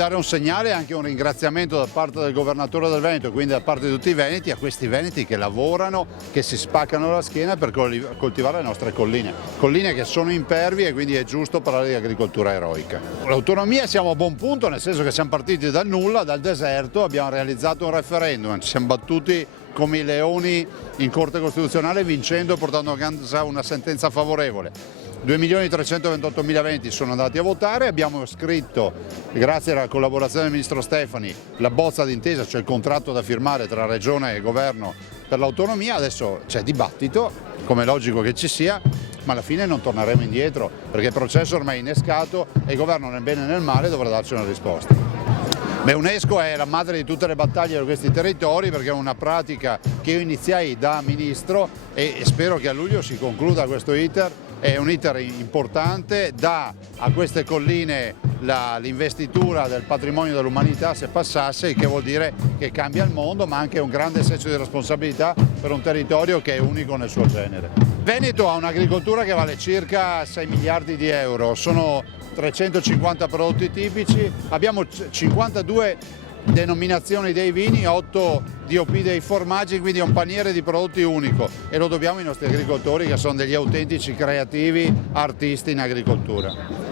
dare un segnale e anche un ringraziamento da parte del governatore del Veneto, quindi da parte di tutti i veneti, a questi veneti che lavorano, che si spaccano la schiena per coltivare le nostre colline. Colline che sono impervie e quindi è giusto parlare di agricoltura eroica. L'autonomia siamo a buon punto, nel senso che siamo partiti dal nulla, dal deserto, abbiamo realizzato un referendum, ci siamo battuti come i leoni in Corte Costituzionale vincendo e portando a casa una sentenza favorevole. 2.328.000 veneti sono andati a votare, abbiamo scritto, grazie alla collaborazione del Ministro Stefani, la bozza d'intesa, cioè il contratto da firmare tra Regione e Governo per l'autonomia. Adesso c'è dibattito, come è logico che ci sia, ma alla fine non torneremo indietro perché il processo ormai è innescato e il Governo nel bene e nel male dovrà darci una risposta. Beh, UNESCO è la madre di tutte le battaglie di questi territori perché è una pratica che io iniziai da Ministro e spero che a luglio si concluda questo iter. È un iter importante, dà a queste colline l'investitura del patrimonio dell'umanità se passasse, il che vuol dire che cambia il mondo, ma anche un grande senso di responsabilità per un territorio che è unico nel suo genere. Veneto ha un'agricoltura che vale circa 6 miliardi di euro, sono 350 prodotti tipici, abbiamo 52 denominazioni dei vini, 8 DOP dei formaggi, quindi è un paniere di prodotti unico e lo dobbiamo ai nostri agricoltori che sono degli autentici creativi artisti in agricoltura.